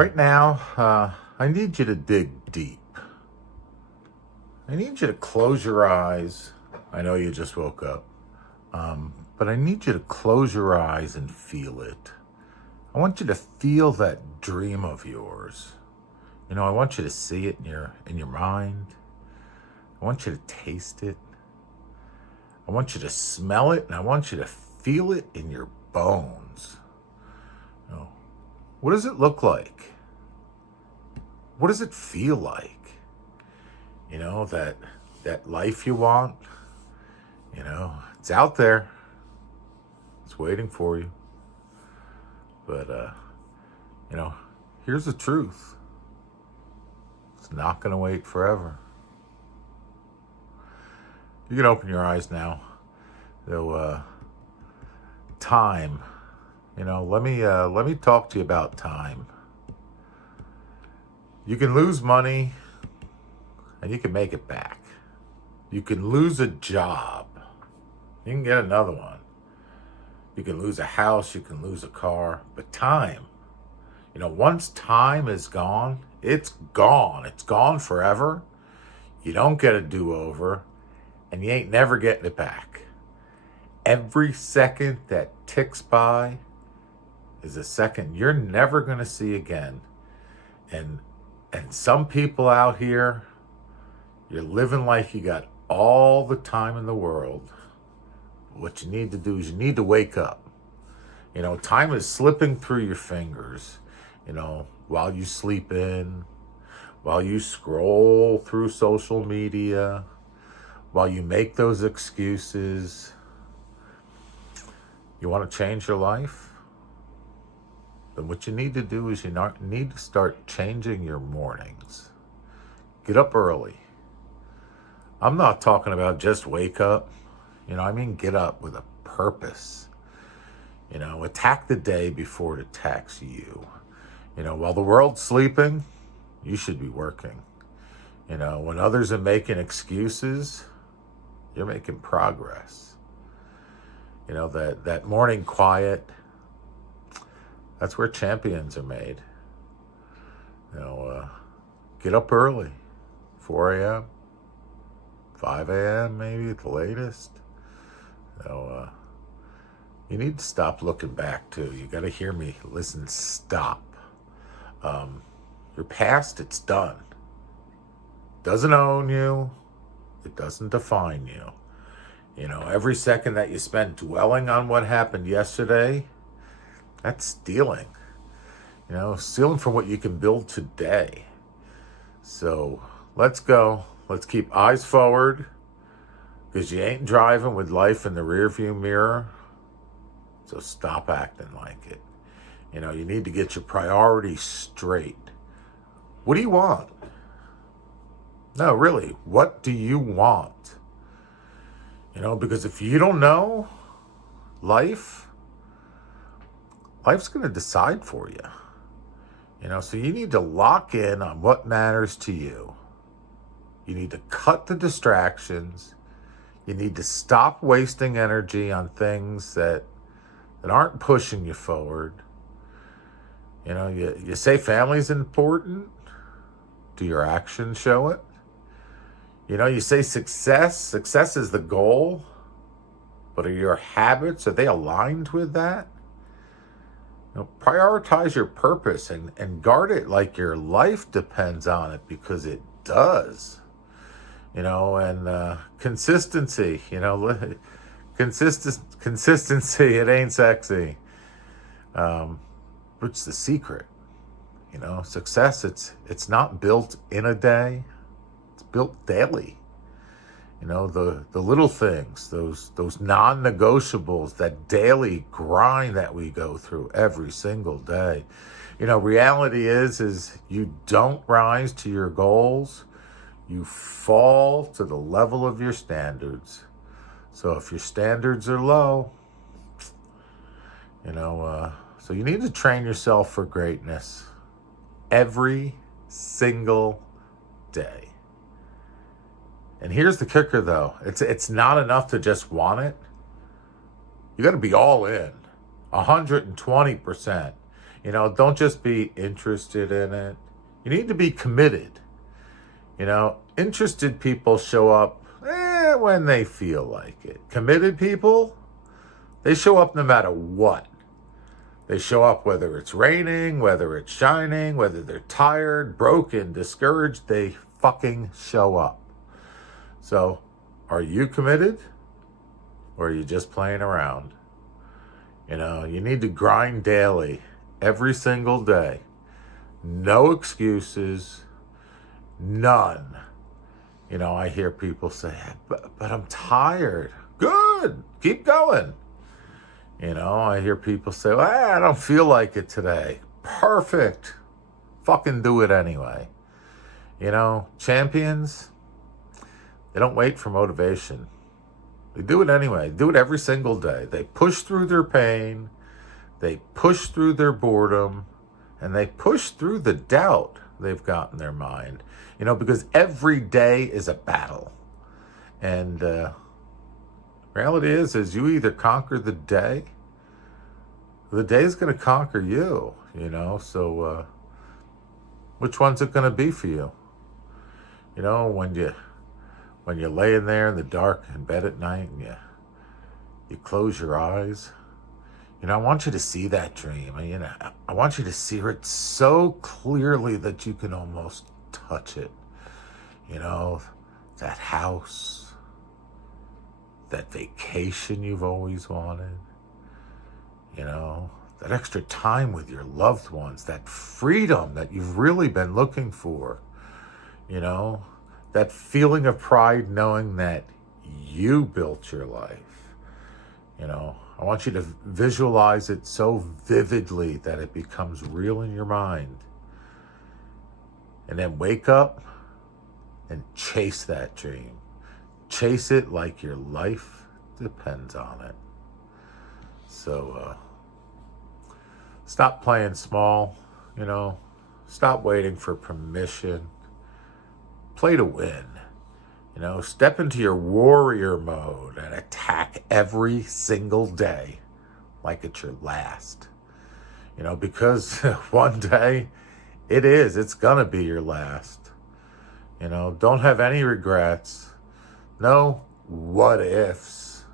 Right now, I need you to dig deep. I need you to close your eyes. I know you just woke up, but I need you to close your eyes and feel it. I want you to feel that dream of yours. I want you to see it in your mind. I want you to taste it. I want you to smell it, and I want you to feel it in your bones. What does it look like? What does it feel like? That life you want, it's out there. It's waiting for you. But, here's the truth. It's not going to wait forever. You can open your eyes now. Though, time. Let me talk to you about time. You can lose money and you can make it back. You can lose a job. You can get another one. You can lose a house, you can lose a car, but time, once time is gone, it's gone. It's gone forever. You don't get a do-over, and you ain't never getting it back. Every second that ticks by is a second you're never going to see again. And some people out here, you're living like you got all the time in the world. What you need to do is you need to wake up. Time is slipping through your fingers, while you sleep in, while you scroll through social media, while you make those excuses. You want to change your life? Then what you need to do is you need to start changing your mornings. Get up early. I'm not talking about just wake up. I mean get up with a purpose. Attack the day before it attacks you. While the world's sleeping, you should be working. When others are making excuses, you're making progress. That morning quiet, that's where champions are made. Get up early, 4 a.m., 5 a.m. maybe at the latest. You need to stop looking back too. You got to hear me. Listen, stop. Your past, it's done. Doesn't own you. It doesn't define you. Every second that you spend dwelling on what happened yesterday, that's stealing. Stealing from what you can build today. So let's go. Let's keep eyes forward, because you ain't driving with life in the rearview mirror. So stop acting like it. You need to get your priorities straight. What do you want? No, really, what do you want? Because if you don't know, life's going to decide for you. So you need to lock in on what matters to you. You need to cut the distractions. You need to stop wasting energy on things that aren't pushing you forward. You say family's important. Do your actions show it? You say success is the goal, but are your habits, are they aligned with that? Prioritize your purpose and guard it like your life depends on it, because it does. And consistency, consistency, it ain't sexy. But it's the secret. Success, it's not built in a day. It's built daily. The little things, those non-negotiables, that daily grind that we go through every single day. Reality is you don't rise to your goals. You fall to the level of your standards. So if your standards are low, so you need to train yourself for greatness every single day. And here's the kicker, though. It's not enough to just want it. You got to be all in, 120%. You know, don't just be interested in it. You need to be committed. You know, interested people show up when they feel like it. Committed people, they show up no matter what. They show up whether it's raining, whether it's shining, whether they're tired, broken, discouraged, they fucking show up. So, are you committed or are you just playing around? You know, you need to grind daily, every single day. No excuses, none. You know, I hear people say, but I'm tired. Good, keep going. You know, I hear people say, well, I don't feel like it today. Perfect. Fucking do it anyway. You know, champions, they don't wait for motivation. They do it anyway. Do it every single day. They push through their pain. They push through their boredom. And they push through the doubt they've got in their mind. You know, because every day is a battle. And reality is you either conquer the day is going to conquer you, you know. So which one's it going to be for you? You know, when you're laying there in the dark in bed at night and you close your eyes, you know, I want you to see that dream. You know, I want you to see it so clearly that you can almost touch it. You know, that house, that vacation you've always wanted, you know, that extra time with your loved ones, that freedom that you've really been looking for, you know, that feeling of pride knowing that you built your life. You know, I want you to visualize it so vividly that it becomes real in your mind. And then wake up and chase that dream. Chase it like your life depends on it. So stop playing small, you know. Stop waiting for permission. Play to win. You know, step into your warrior mode and attack every single day like it's your last. You know, because one day it's gonna be your last. You know, don't have any regrets. No what ifs.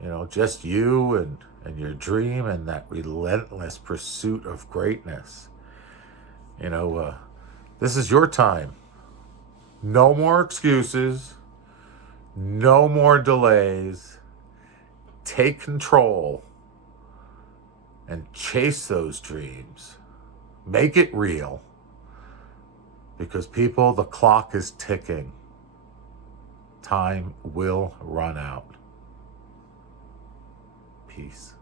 You know, just you and your dream and that relentless pursuit of greatness. You know, this is your time. No more excuses. No more delays. Take control and chase those dreams. Make it real. Because people, the clock is ticking. Time will run out. Peace.